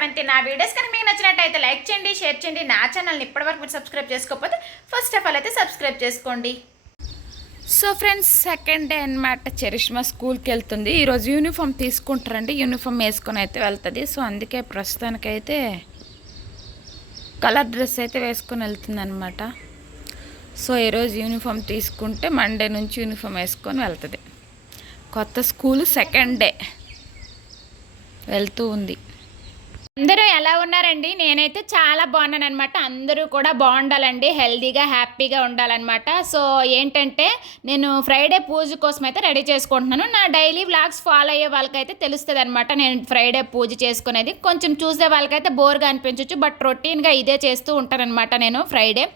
శ్రవంతి. నా వీడియోస్ కనుక మీకు నచ్చినట్టయితే లైక్ చేయండి, షేర్ చేయండి. నా ఛానల్ని ఇప్పటివరకు మీరు సబ్స్క్రైబ్ చేసుకోకపోతే ఫస్ట్ ఆఫ్ ఆల్ అయితే సబ్స్క్రైబ్ చేసుకోండి. సో ఫ్రెండ్స్, సెకండ్ డే అనమాట. చరిష్మా స్కూల్కి వెళ్తుంది. ఈరోజు యూనిఫామ్ తీసుకుంటారండి. యూనిఫామ్ వేసుకొని అయితే వెళ్తుంది. సో అందుకే ప్రస్తుతానికైతే కలర్ డ్రెస్ అయితే వేసుకొని వెళ్తుంది అనమాట. సో ఈరోజు యూనిఫామ్ తీసుకుంటే మండే నుంచి యూనిఫామ్ వేసుకొని వెళ్తుంది. కొత్త స్కూల్ సెకండ్ డే వెళ్తూ ఉంది. అందరూ ఎలా ఉన్నారండి? నేనైతే చాలా బాగున్నాను అనమాట. అందరూ కూడా బాగుండాలండి, హెల్తీగా హ్యాపీగా ఉండాలన్నమాట. సో ఏంటంటే నేను ఫ్రైడే పూజ కోసం అయితే రెడీ చేసుకుంటున్నాను. నా డైలీ వ్లాగ్స్ ఫాలో అయ్యే వాళ్ళకైతే తెలుస్తుంది అనమాట. నేను ఫ్రైడే పూజ చేసుకునేది కొంచెం చూసే వాళ్ళకైతే బోర్గా అనిపించవచ్చు, బట్ రొటీన్గా ఇదే చేస్తూ ఉంటానన్నమాట నేను ఫ్రైడే.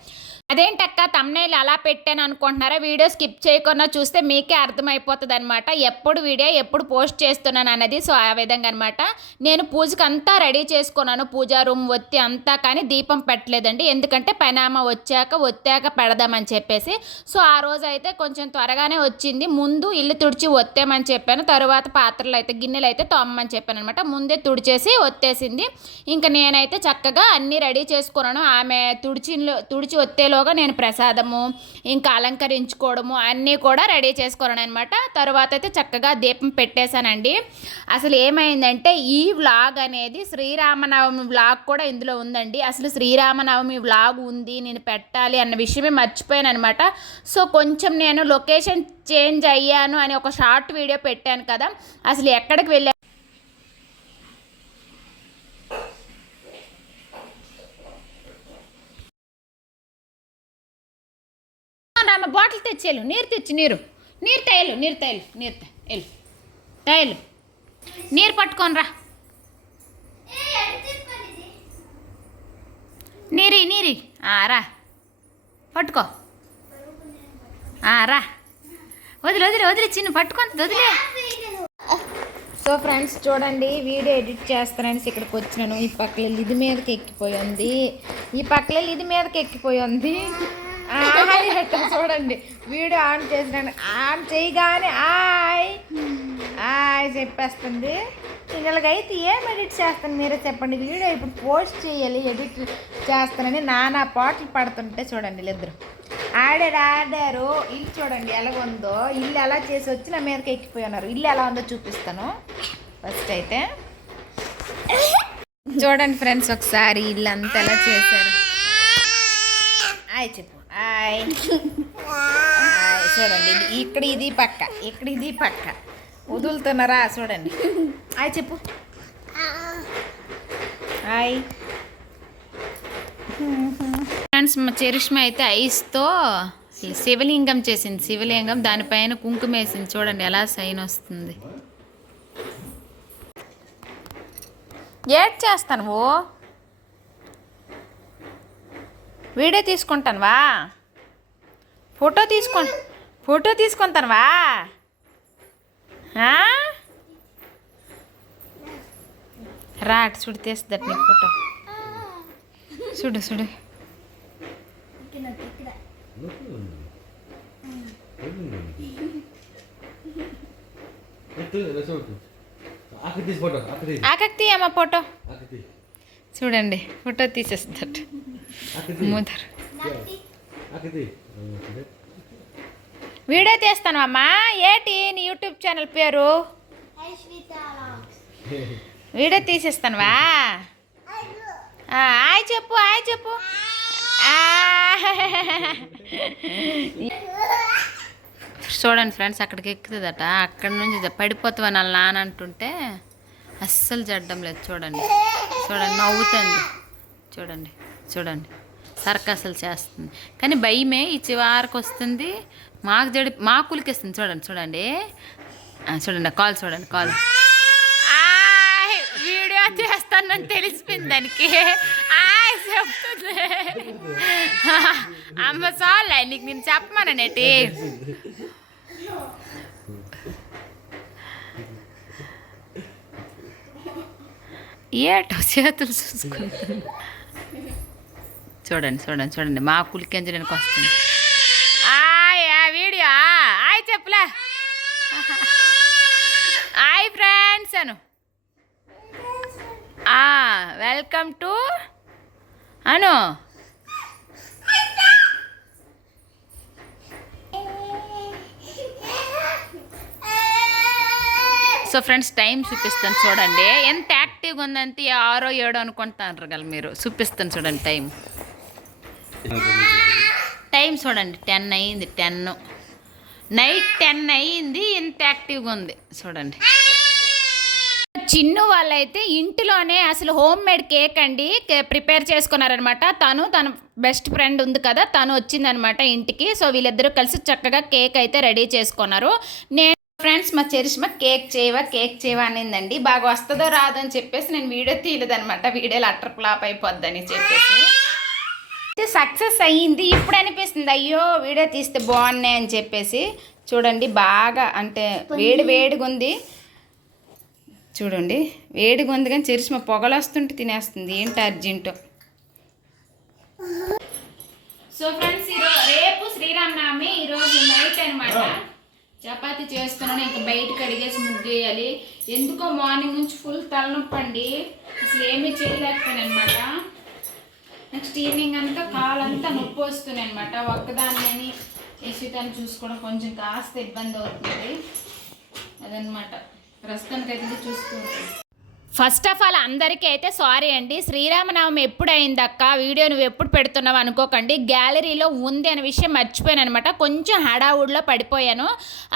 అదేంటక్క తమ్నైల్ అలా పెట్టాను అనుకుంటున్నారా? వీడియో స్కిప్ చేయకుండా చూస్తే మీకే అర్థమైపోతుంది అనమాట ఎప్పుడు వీడియో ఎప్పుడు పోస్ట్ చేస్తున్నాను అన్నది. సో ఆ విధంగా అనమాట. నేను పూజకి అంతా రెడీ చేసుకున్నాను, పూజా రూమ్ ఒత్తి అంతా, కానీ దీపం పెట్టలేదండి. ఎందుకంటే పైనామ ఒత్తాక పెడదామని చెప్పేసి. సో ఆ రోజు అయితే కొంచెం త్వరగానే వచ్చింది. ముందు ఇల్లు తుడిచి ఒత్తేమని చెప్పాను, తరువాత పాత్రలు అయితే గిన్నెలు అయితే తోమని చెప్పాను అనమాట. ముందే తుడిచేసి ఒత్తేసింది. ఇంకా నేనైతే చక్కగా అన్నీ రెడీ చేసుకున్నాను. ఆమె తుడిచి ఒత్తేలోగా నేను ప్రసాదము ఇంకా అలంకరించుకోవడము అన్నీ కూడా రెడీ చేసుకున్నాను అనమాట. తర్వాత అయితే చక్కగా దీపం పెట్టేశానండి. అసలు ఏమైందంటే ఈ వ్లాగ్ అనేది శ్రీరామనవమి వ్లాగ్ కూడా ఇందులో ఉందండి. అసలు శ్రీరామనవమి వ్లాగ్ ఉంది, నేను పెట్టాలి అన్న విషయమే మర్చిపోయాను అనమాట. సో కొంచెం నేను లొకేషన్ చేంజ్ అయ్యాను అని ఒక షార్ట్ వీడియో పెట్టాను కదా, అసలు ఎక్కడికి వెళ్ళాను రామ, బాటిల్ తెచ్చేళ్ళు, నీరు తెచ్చి నీరు తేలు నీరు పట్టుకొని రా. నీరి రా పట్టుకో. రా వదిలి చిన్న పట్టుకొని వదిలే. సో ఫ్రెండ్స్ చూడండి, వీడియో ఎడిట్ చేస్తానని ఇక్కడికి వచ్చినాను. ఈ పక్కల ఇది మీదకి ఎక్కిపోయింది. చూడండి, వీడియో ఆన్ చేయగానే ఆయ్ చెప్పేస్తుంది. ఇలాగైతే ఏం ఎడిట్ చేస్తాను మీరే చెప్పండి. వీడియో ఇప్పుడు పోస్ట్ చేయాలి, ఎడిట్ చేస్తానని నానా పాటలు పడుతుంటే చూడండి వీళ్ళిద్దరు ఆడారు. ఇల్లు చూడండి ఎలాగుందో, ఇల్లు ఎలా చేసి వచ్చి నా మీదకి ఎక్కిపోయి ఉన్నారు. ఇల్లు ఎలా ఉందో చూపిస్తాను. ఫస్ట్ అయితే చూడండి ఫ్రెండ్స్, ఒకసారి ఇల్లు అంతా ఎలా చేశారు. చెప్పు చూడండి, ఇక్కడ ఇది పక్క వదులుతున్నారా? చూడండి చెప్పు ఫ్రెండ్స్. మా చరిష్మా అయితే ఐస్తో శివలింగం చేసింది. శివలింగం దానిపైన కుంకుమ వేసింది. చూడండి ఎలా సైన్ వస్తుంది. ఏడ్ చేస్తాను, వీడియో తీసుకుంటానువా, ఫోటో తీసుకుంటానువా. రాట్ చూడు, తీస్తుందట నీ ఫోటో. చూడు ఆకక్తి అమ్మ ఫోటో చూడండి, ఫోటో తీసేస్తుందట ముదర్. వీడియో తీస్తాను అమ్మా. ఏంటి నీ యూట్యూబ్ ఛానల్ పేరు? వీడియో తీసేస్తానువా? చెప్పు చూడండి ఫ్రెండ్స్, అక్కడికి ఎక్కుతుందట. అక్కడి నుంచి పడిపోతావని వాళ్ళ నాన్న అంటుంటే అస్సలు జడ్డం లేదు. చూడండి నవ్వుతుంది. చూడండి సర్కస్లు చేస్తుంది, కానీ భయమే. ఈ చివరికి వస్తుంది, మాకు కులికిస్తుంది. చూడండి కాల్ వీడియో చేస్తానని తెలిసిపోయింది దానికి. చెప్తుంది అమ్మ చాలే నీకు నేను చెప్పమనేటి. ఏటో చేతులు చూసుకుంటుంది. చూడండి మా కులికెంజడానికి వస్తుంది. వీడియో చెప్పులే. Friends Anu welcome to Anu. So friends time చూపిస్తాను చూడండి, ఎంత యాక్టివ్గా ఉందంటే 6 7 అనుకుంటారు కదా మీరు. చూపిస్తాను చూడండి టైం చూడండి 10 అయ్యింది. 10 నైట్ 10 అయ్యింది, ఎంత యాక్టివ్గా ఉంది చూడండి. చిన్ను వాళ్ళైతే ఇంటిలోనే అసలు హోమ్ మేడ్ కేక్ అండి ప్రిపేర్ చేసుకున్నారనమాట. తన బెస్ట్ ఫ్రెండ్ ఉంది కదా, తను వచ్చిందనమాట ఇంటికి. సో వీళ్ళిద్దరూ కలిసి చక్కగా కేక్ అయితే రెడీ చేసుకున్నారు. నేను ఫ్రెండ్స్ మా చరిష్మా కేక్ చేయవా అనిందండి. బాగా వస్తుందో రాదో అని చెప్పేసి నేను వీడియో తీయలేదనమాట. వీడియోలో అట్టర్ ఫ్లాప్ అయిపోద్దని చెప్పేసి అయితే సక్సెస్ అయ్యింది. ఇప్పుడు అనిపిస్తుంది అయ్యో వీడియో తీస్తే బాగున్నాయి అని చెప్పేసి. చూడండి బాగా అంటే వేడిగా ఉంది చూడండి, వేడిగా ఉంది కానీ చరిష్మా పొగలు వస్తుంటే తినేస్తుంది. ఏంటి అర్జెంటు. సో ఫ్రెండ్స్ రేపు శ్రీరామనవమి, ఈరోజు నైట్ అనమాట. చపాతీ చేస్తున్నాను, ఇంకా బయటకు అడిగేసి ముగ్గు వేయాలి. ఎందుకో మార్నింగ్ నుంచి ఫుల్ తలనొప్పి అండి, అసలు ఏమీ చేయలేకపోయాను అనమాట. నెక్స్ట్ ఈవినింగ్ అంతా కాలంతా నొప్పి వస్తున్నాయి అనమాట. ఒక్కదాన్ని యశితాన్ని చూసుకోవడం కొంచెం కాస్త ఇబ్బంది అవుతుంది అదనమాట. ప్రస్తుతానికైతే చూసుకుంటాను. ఫస్ట్ ఆఫ్ ఆల్ అందరికీ అయితే సారీ అండి. శ్రీరామనవమి ఎప్పుడైందక్క వీడియో నువ్వు ఎప్పుడు పెడుతున్నావు అనుకోకండి. గ్యాలరీలో ఉంది అనే విషయం మర్చిపోయాను అనమాట. కొంచెం హడావుడిలో పడిపోయాను.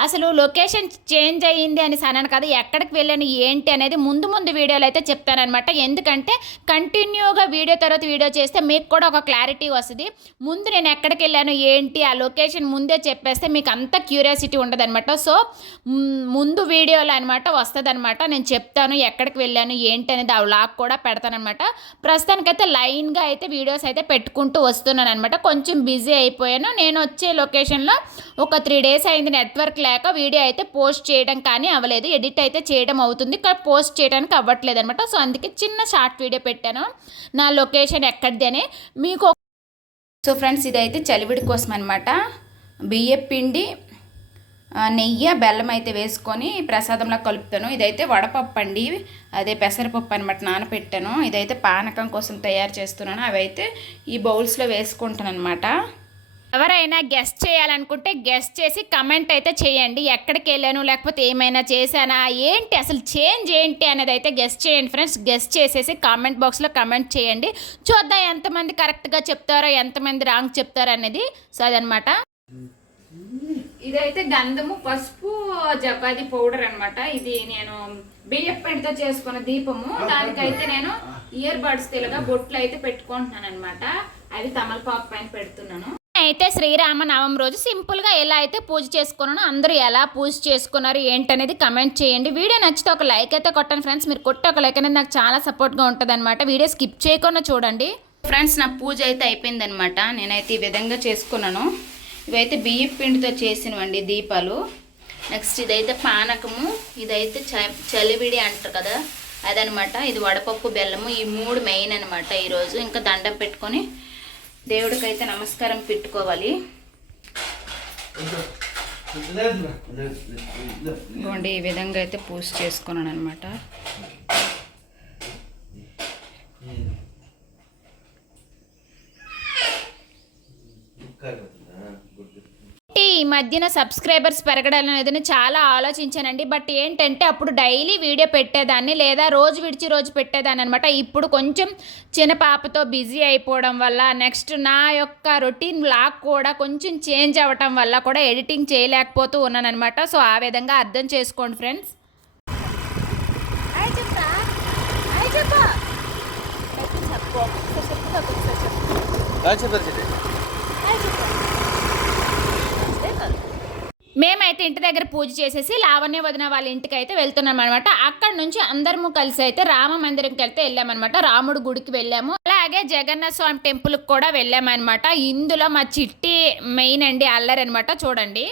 అసలు లొకేషన్ చేంజ్ అయ్యింది అని అన్నాను కదా, ఎక్కడికి వెళ్ళాను ఏంటి అనేది ముందు వీడియోలో అయితే చెప్తానమాట. ఎందుకంటే కంటిన్యూగా వీడియో తర్వాత వీడియో చేస్తే మీకు కూడా ఒక క్లారిటీ వస్తుంది. ముందు నేను ఎక్కడికి వెళ్ళాను ఏంటి ఆ లొకేషన్ ముందే చెప్పేస్తే మీకు అంత క్యూరియాసిటీ ఉండదు అనమాట. సో ముందు వీడియోలో అనమాట వస్తుంది అనమాట. నేను చెప్తాను ఎక్కడికి వెళ్ళాను ఏంటి అనేది, ఆ వ్లాగ్ కూడా పెడతానమాట. ప్రస్తుతానికైతే లైన్గా అయితే వీడియోస్ అయితే పెట్టుకుంటూ వస్తున్నాను అనమాట. కొంచెం బిజీ అయిపోయాను. నేను వచ్చే లొకేషన్లో ఒక 3 days అయింది నెట్వర్క్ లేక వీడియో అయితే పోస్ట్ చేయడం కానీ అవ్వలేదు. ఎడిట్ అయితే చేయడం అవుతుంది కానీ పోస్ట్ చేయడానికి అవ్వట్లేదు అనమాట. సో అందుకే చిన్న షార్ట్ వీడియో పెట్టాను నా లొకేషన్ ఎక్కడిది అని మీకు. సో ఫ్రెండ్స్ ఇదైతే చలివిడి కోసం అనమాట. బియ్యం పిండి నెయ్యి బెల్లం అయితే వేసుకొని ప్రసాదంలా కలుపుతాను. ఇదైతే వడపప్పు అండి, అదే పెసరపప్పు అనమాట, నానపెట్టాను. ఇదైతే పానకం కోసం తయారు చేస్తున్నాను. అవి అయితే ఈ బౌల్స్లో వేసుకుంటాను అనమాట. ఎవరైనా గెస్ట్ చేయాలనుకుంటే గెస్ట్ చేసి కమెంట్ అయితే చేయండి. ఎక్కడికి వెళ్ళాను లేకపోతే ఏమైనా చేశానా ఏంటి అసలు చేంజ్ ఏంటి అనేది అయితే గెస్ట్ చేయండి ఫ్రెండ్స్. గెస్ట్ చేసేసి కామెంట్ బాక్స్లో కమెంట్ చేయండి. చూద్దాం ఎంతమంది కరెక్ట్గా చెప్తారో ఎంతమంది రాంగ్ చెప్తారో అనేది. సో అదనమాట. ఇదైతే గంధము పసుపు జపాది పౌడర్ అనమాట. ఇది నేను బియ్యం పిండితో చేసుకున్న దీపము. దానికైతే నేను ఇయర్ బడ్స్ తెలుగా బొట్లు అయితే పెట్టుకుంటున్నాను అనమాట. అవి తమలపాకు పైన పెడుతున్నాను. అయితే శ్రీరామనవమి రోజు సింపుల్గా ఎలా అయితే పూజ చేసుకున్నానో అందరూ ఎలా పూజ చేసుకున్నారు ఏంటనేది కమెంట్ చేయండి. వీడియో నచ్చితే ఒక లైక్ అయితే కొట్టండి ఫ్రెండ్స్. మీరు కొట్టే ఒక లైక్ అనేది నాకు చాలా సపోర్ట్గా ఉంటుంది అనమాట. వీడియో స్కిప్ చేయకుండా చూడండి ఫ్రెండ్స్. నా పూజ అయితే అయిపోయిందనమాట. నేనైతే ఈ విధంగా చేసుకున్నాను. ఇవైతే బియ్యం పిండితో చేసినవండి దీపాలు. నెక్స్ట్ ఇదైతే పానకము, ఇదైతే చలివిడి అంటారు కదా అదనమాట. ఇది వడపప్పు బెల్లము. ఈ 3 మెయిన్ అనమాట ఈరోజు. ఇంకా దండం పెట్టుకొని దేవుడికైతే నమస్కారం పెట్టుకోవాలి. ఇవ్వండి ఈ విధంగా అయితే పూజ చేసుకున్నాను అనమాట. ఈ మధ్యన సబ్స్క్రైబర్స్ పెరగడం అనేది చాలా ఆలోచించానండి. బట్ ఏంటంటే అప్పుడు డైలీ వీడియో పెట్టేదాన్ని లేదా రోజు విడిచి రోజు పెట్టేదాన్ని అనమాట. ఇప్పుడు కొంచెం చిన్న పాపతో బిజీ అయిపోవడం వల్ల నెక్స్ట్ నా యొక్క రొటీన్ వ్లాగ్ కూడా కొంచెం చేంజ్ అవ్వటం వల్ల కూడా ఎడిటింగ్ చేయలేకపోతూ ఉన్నాను అనమాట. సో ఆ విధంగా అర్థం చేసుకోండి ఫ్రెండ్స్. మేమైతే ఇంటి దగ్గర పూజ చేసేసి లావణ్య వదిన వాళ్ళ ఇంటికి అయితే వెళ్తున్నాం అనమాట. అక్కడ నుంచి అందరము కలిసి అయితే రామ మందిరంకి అయితే వెళ్ళామన్నమాట. రాముడు గుడికి వెళ్ళాము. అలాగే జగన్నాథ స్వామి టెంపుల్కి కూడా వెళ్ళామన్నమాట. ఇందులో మా చిట్టి మెయిన్ అండి అల్లరి అనమాట. చూడండి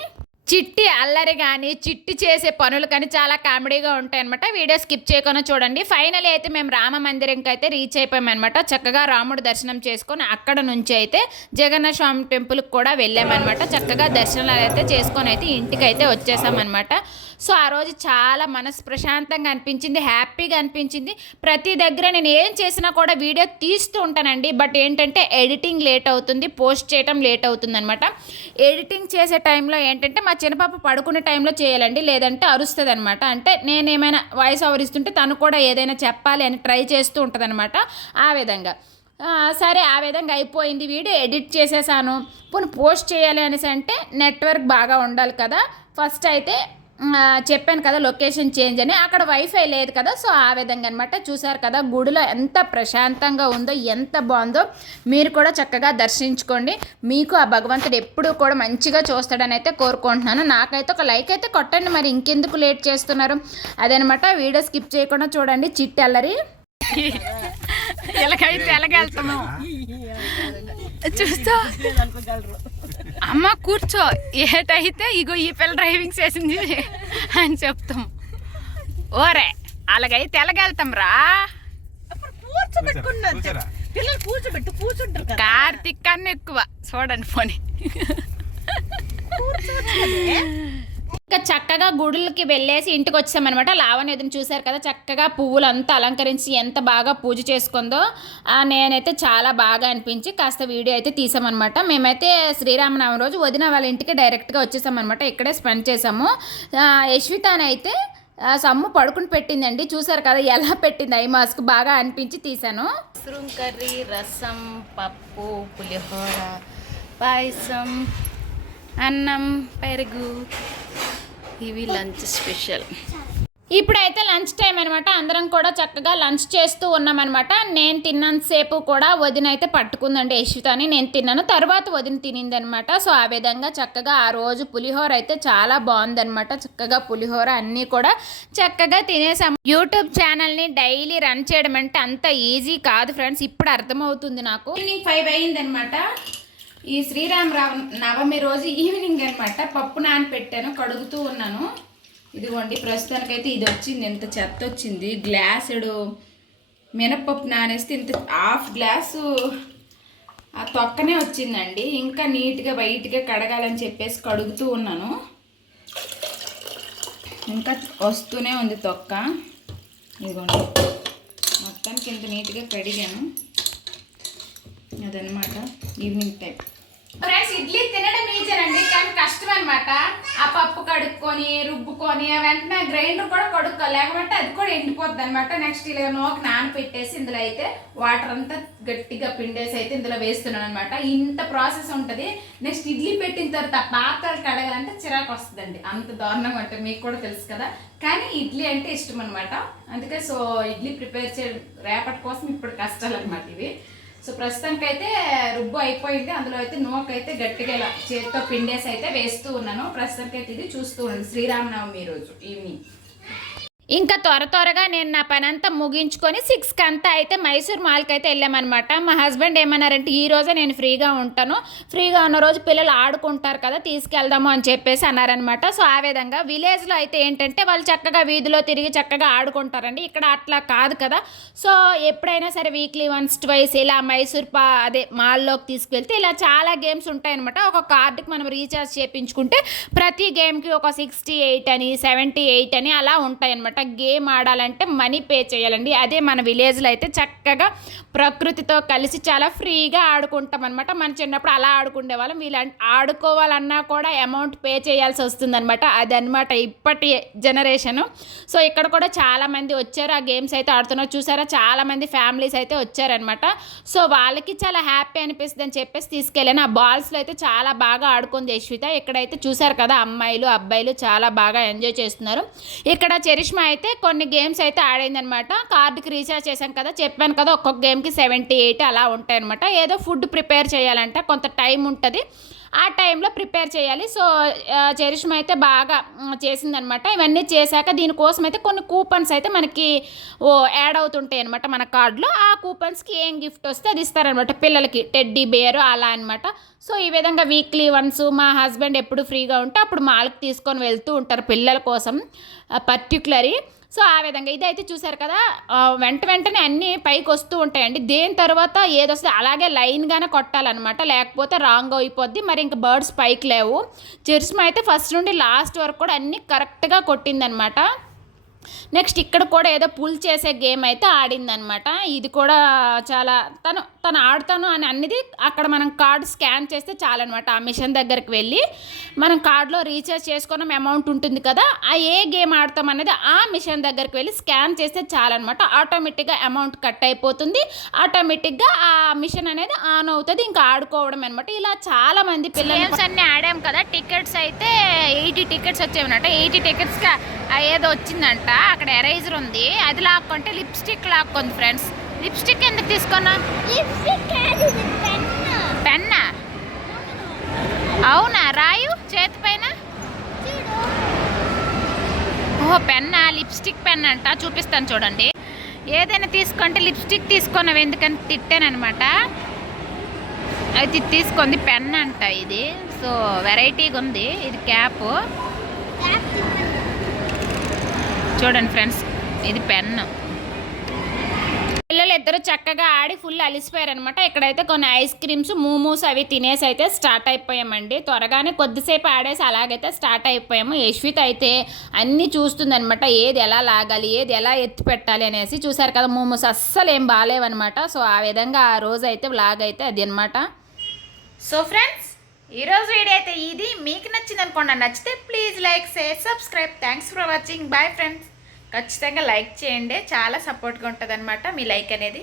చిట్టి అల్లరి కానీ చిట్టి చేసే పనులు కానీ చాలా కామెడీగా ఉంటాయి అనమాట. వీడియో స్కిప్ చేయకుండా చూడండి. ఫైనలీ అయితే మేము రామ మందిరంకి అయితే రీచ్ అయిపోయామన్నమాట. చక్కగా రాముడు దర్శనం చేసుకొని అక్కడ నుంచి అయితే జగన్నాథ స్వామి టెంపుల్కి కూడా వెళ్ళామన్నమాట. చక్కగా దర్శనాలు అయితే చేసుకొని అయితే ఇంటికి అయితే వచ్చేసామన్నమాట. సో ఆ రోజు చాలా మనసు ప్రశాంతంగా అనిపించింది, హ్యాపీగా అనిపించింది. ప్రతి దగ్గర నేను ఏం చేసినా కూడా వీడియో తీస్తూ ఉంటానండి. బట్ ఏంటంటే ఎడిటింగ్ లేట్ అవుతుంది, పోస్ట్ చేయడం లేట్ అవుతుంది అనమాట. ఎడిటింగ్ చేసే టైంలో ఏంటంటే మా చిన్నపాప పడుకునే టైంలో చేయాలండి, లేదంటే అరుస్తుంది అనమాట. అంటే నేను ఏమైనా వాయిస్ ఓవర్ ఇస్తుంటే తను కూడా ఏదైనా చెప్పాలి అని ట్రై చేస్తూ ఉంటుంది అనమాట. ఆ విధంగా సరే ఆ విధంగా అయిపోయింది. వీడియో ఎడిట్ చేసేసాను. పోనీ పోస్ట్ చేయాలి అనేసి అంటే నెట్వర్క్ బాగా ఉండాలి కదా. ఫస్ట్ అయితే చెప్పాను కదా లొకేషన్ చేంజ్ అని, అక్కడ వైఫై లేదు కదా. సో ఆ విధంగా అనమాట. చూసారు కదా గుడిలో ఎంత ప్రశాంతంగా ఉందో, ఎంత బాగుందో. మీరు కూడా చక్కగా దర్శించుకోండి. మీకు ఆ భగవంతుడు ఎప్పుడూ కూడా మంచిగా చూస్తాడని అయితే కోరుకుంటున్నాను. నాకైతే ఒక లైక్ అయితే కొట్టండి, మరి ఇంకెందుకు లేట్ చేస్తున్నారు అదనమాట. వీడియో స్కిప్ చేయకుండా చూడండి. చిట్టి అల్లరి ఎలాగైతే ఎలాగెళ్తాము చూస్తా. అమ్మ కూర్చో, ఏటైతే ఇగో ఈ పిల్ల డ్రైవింగ్ చేసింది అని చెప్తాం. ఓరే అలాగైతే ఎలాగెళ్తాం రా. కార్తీక్ కన్నా ఎక్కువ చూడండి పోనీ. ఇంకా చక్కగా గుడులకి వెళ్ళేసి ఇంటికి వచ్చామన్నమాట. లావణ్యదని చూశారు కదా, చక్కగా పువ్వులు అంతా అలంకరించి ఎంత బాగా పూజ చేసుకుందో నేనైతే చాలా బాగా అనిపించి కాస్త వీడియో అయితే తీసామన్నమాట. మేమైతే శ్రీరామనవమి రోజు వదిన వాళ్ళ ఇంటికి డైరెక్ట్గా వచ్చేసామన్నమాట. ఇక్కడే స్పెండ్ చేసాము. యశ్వితానైతే సమ్ము పడుకుని పెట్టిందండి. చూసారు కదా ఎలా పెట్టింది, ఐ మాస్క్ బాగా అనిపించి తీసాను. మష్రూమ్ కర్రీ, రసం, పప్పు, పులిహోర, పాయసం, అన్నం, పెరుగు, ఇవి లంచ్ స్పెషల్. ఇప్పుడైతే లంచ్ టైం అనమాట. అందరం కూడా చక్కగా లంచ్ చేస్తూ ఉన్నామన్నమాట. నేను తిన్నంతసేపు కూడా వదిన అయితే పట్టుకుందండి యశ్వితాని. నేను తిన్నాను, తర్వాత వదిన తినిందనమాట. సో ఆ విధంగా చక్కగా ఆ రోజు పులిహోర అయితే చాలా బాగుందనమాట. చక్కగా పులిహోర అన్నీ కూడా చక్కగా తినేసాము. యూట్యూబ్ ఛానల్ని డైలీ రన్ చేయడం అంటే అంత ఈజీ కాదు ఫ్రెండ్స్. ఇప్పుడు అర్థమవుతుంది నాకు. ఈవినింగ్ 5 అయిందనమాట. ఈ నవమి రోజు ఈవినింగ్ అనమాట. పప్పు నానపెట్టాను, కడుగుతూ ఉన్నాను. ఇదిగోండి ప్రస్తుతానికైతే ఇది వచ్చింది. ఎంత చెత్త వచ్చింది. గ్లాసుడు మినపప్పు నానేస్తే ఇంత హాఫ్ గ్లాసు ఆ తొక్కనే వచ్చిందండి. ఇంకా నీట్గా వైట్గా కడగాలని చెప్పేసి కడుగుతూ ఉన్నాను. ఇంకా వస్తూనే ఉంది తొక్క. ఇదిగోండి మొత్తానికి ఇంత నీట్గా కడిగాను. అదనమాట ఈవినింగ్ టైం. ఫ్రెండ్స్ ఇడ్లీ తినడం ఈజీనండి, కానీ కష్టం అనమాట. ఆ పప్పు కడుక్కొని రుబ్బుకొని వెంటనే గ్రైండర్ కూడా కడుక్కోవాలి, లేకపోతే అది కూడా ఎండిపోద్ది అనమాట. నెక్స్ట్ ఇలా నోకి నానపెట్టేసి ఇందులో అయితే వాటర్ అంతా గట్టిగా పిండేసి అయితే ఇందులో వేస్తున్నాను అనమాట. ఇంత ప్రాసెస్ ఉంటుంది. నెక్స్ట్ ఇడ్లీ పెట్టిన తర్వాత పాత్రలు కడగాలంటే చిరాకు వస్తుందండి, అంత దారుణంగా ఉంటుంది. మీకు కూడా తెలుసు కదా. కానీ ఇడ్లీ అంటే ఇష్టం అనమాట. అందుకే సో ఇడ్లీ ప్రిపేర్ రేపటి కోసం ఇప్పుడు కష్టాలు అనమాట ఇవి. సో ప్రస్తుతానికైతే రుబ్బు అయిపోయింది. అందులో అయితే నూకైతే గట్టిగా ఇలా చేతితో పిండేసి అయితే వేస్తూ ఉన్నాను. ప్రస్తుతానికైతే ఇది చూస్తూ ఉన్నాను. శ్రీరామనవమి రోజు ఈవినింగ్. ఇంకా త్వరగా నేను నా పని అంతా ముగించుకొని 6కి అంతా అయితే మైసూర్ మాల్కి అయితే వెళ్ళామన్నమాట. మా హస్బెండ్ ఏమన్నారంటే ఈ రోజే నేను ఫ్రీగా ఉంటాను, ఫ్రీగా ఉన్న రోజు పిల్లలు ఆడుకుంటారు కదా తీసుకెళ్దాము అని చెప్పేసి అన్నారనమాట. సో ఆ విధంగా విలేజ్లో అయితే ఏంటంటే వాళ్ళు చక్కగా వీధిలో తిరిగి చక్కగా ఆడుకుంటారండి. ఇక్కడ అట్లా కాదు కదా. సో ఎప్పుడైనా సరే వీక్లీ వన్స్ ట్వైస్ ఇలా మైసూర్ మాల్లోకి తీసుకెళ్తే ఇలా చాలా గేమ్స్ ఉంటాయన్నమాట. ఒక కార్డుకి మనం రీఛార్జ్ చేయించుకుంటే ప్రతి గేమ్కి ఒక 68 అని 78 అని అలా ఉంటాయన్నమాట. గేమ్ ఆడాలంటే మనీ పే చేయాలండి. అదే మన విలేజ్లో అయితే చక్కగా ప్రకృతితో కలిసి చాలా ఫ్రీగా ఆడుకుంటాం అనమాట. మన చిన్నప్పుడు అలా ఆడుకునే వాళ్ళం. వీళ్ళు ఆడుకోవాలన్నా కూడా అమౌంట్ పే చేయాల్సి వస్తుందన్నమాట. అదనమాట ఇప్పటి జనరేషను. సో ఇక్కడ కూడా చాలామంది వచ్చారు, ఆ గేమ్స్ అయితే ఆడుతున్నారు. చూసారా చాలామంది ఫ్యామిలీస్ అయితే వచ్చారనమాట. సో వాళ్ళకి చాలా హ్యాపీ అనిపిస్తుంది అని చెప్పేసి తీసుకెళ్ళాను. ఆ బాల్స్లో అయితే చాలా బాగా ఆడుకుంది యశ్విత. ఇక్కడైతే చూసారు కదా అమ్మాయిలు అబ్బాయిలు చాలా బాగా ఎంజాయ్ చేస్తున్నారు. ఇక్కడ చరిష్మా అయితే కొన్ని గేమ్స్ అయితే ఆడిందనమాట. కార్డుకి రీఛార్జ్ చేశాం కదా, చెప్పాను కదా ఒక్కొక్క గేమ్కి 78 అలా ఉంటాయన్నమాట. ఏదో ఫుడ్ ప్రిపేర్ చేయాలంటే కొంత టైం ఉంటుంది. ఆ టైంలో ప్రిపేర్ చేయాలి. సో చరిష్మ అయితే బాగా చేసిందనమాట. ఇవన్నీ చేశాక దీనికోసం అయితే కొన్ని కూపన్స్ అయితే మనకి యాడ్ అవుతుంటాయి అనమాట మన కార్డులో. ఆ కూపన్స్కి ఏం గిఫ్ట్ వస్తే అది ఇస్తారనమాట పిల్లలకి, టెడ్డీ బేర్ అలా అనమాట. సో ఈ విధంగా వీక్లీ వన్స్ మా హస్బెండ్ ఎప్పుడు ఫ్రీగా ఉంటే అప్పుడు మాల్కి తీసుకొని వెళ్తూ ఉంటారు పిల్లల కోసం పర్టికులరీ. సో ఆ విధంగా ఇదైతే చూసారు కదా, వెంటనే అన్నీ పైకి వస్తూ ఉంటాయండి. దేని తర్వాత ఏదొస్తే అలాగే లైన్గానే కొట్టాలన్నమాట, లేకపోతే రాంగ్ అయిపోద్ది. మరి ఇంకా బర్డ్స్ పైకి లేవు. చరిష్మ అయితే ఫస్ట్ నుండి లాస్ట్ వరకు కూడా అన్నీ కరెక్ట్గా కొట్టిందనమాట. నెక్స్ట్ ఇక్కడ కూడా ఏదో పుల్ చేసే గేమ్ అయితే ఆడిందనమాట. ఇది కూడా చాలా తను ఆడతాను అని అన్నది అక్కడ మనం కార్డు స్కాన్ చేస్తే చాలన్నమాట. ఆ మిషన్ దగ్గరికి వెళ్ళి మనం కార్డులో రీఛార్జ్ చేసుకున్న అమౌంట్ ఉంటుంది కదా, ఆ ఏ గేమ్ ఆడతాం అనేది ఆ మిషన్ దగ్గరికి వెళ్ళి స్కాన్ చేస్తే చాలన్నమాట. ఆటోమేటిక్గా అమౌంట్ కట్ అయిపోతుంది, ఆటోమేటిక్గా ఆ మిషన్ అనేది ఆన్ అవుతుంది, ఇంకా ఆడుకోవడం అనమాట. ఇలా చాలామంది పిల్లలు అన్నీ ఆడాం కదా. టికెట్స్ అయితే 80 టికెట్స్ వచ్చాయన్నమాట. 80 టికెట్స్గా ఏదో వచ్చిందంట. అక్కడ ఎరేజర్ ఉంది, అది లాక్కుంటే లిప్స్టిక్ లాక్కుంది ఫ్రెండ్స్. లిప్స్టిక్ ఎందుకు తీసుకున్నా? పెన్నా? అవునా, రాయు చేతి పైన. ఓహో పెన్నా, లిప్స్టిక్ పెన్ అంట. చూపిస్తాను చూడండి. ఏదైనా తీసుకుంటే లిప్స్టిక్ తీసుకున్నావు ఎందుకని తిట్టానమాట. అయితే తీసుకుంది పెన్ అంట ఇది. సో వెరైటీగా ఉంది ఇది. క్యాప్ చూడండి ఫ్రెండ్స్, ఇది పెన్ను. పిల్లలు ఇద్దరు చక్కగా ఆడి ఫుల్ అలిసిపోయారనమాట. ఇక్కడైతే కొన్ని ఐస్ క్రీమ్స్, మోమోస్ అవి తినేసి అయితే స్టార్ట్ అయిపోయామండి. త్వరగానే కొద్దిసేపు ఆడేసి అలాగైతే స్టార్ట్ అయిపోయాము. యశ్విత్ అయితే అన్నీ చూస్తుందనమాట, ఏది ఎలా లాగాలి, ఏది ఎలా ఎత్తి పెట్టాలి అనేసి. చూసారు కదా, మోమోస్ అస్సలు ఏం బాగాలేవన్నమాట. సో ఆ విధంగా ఆ రోజు అయితే వ్లాగ్ అయితే అది అనమాట. సో ఫ్రెండ్స్, ఈరోజు వీడియో అయితే ఇది. మీకు నచ్చింది అనుకోండి. నచ్చితే please like, share, subscribe. Thanks for watching. Bye friends. ఖచ్చితంగా లైక్ చేయండి, చాలా సపోర్ట్గా ఉంటుంది అనమాట మీ లైక్ అనేది.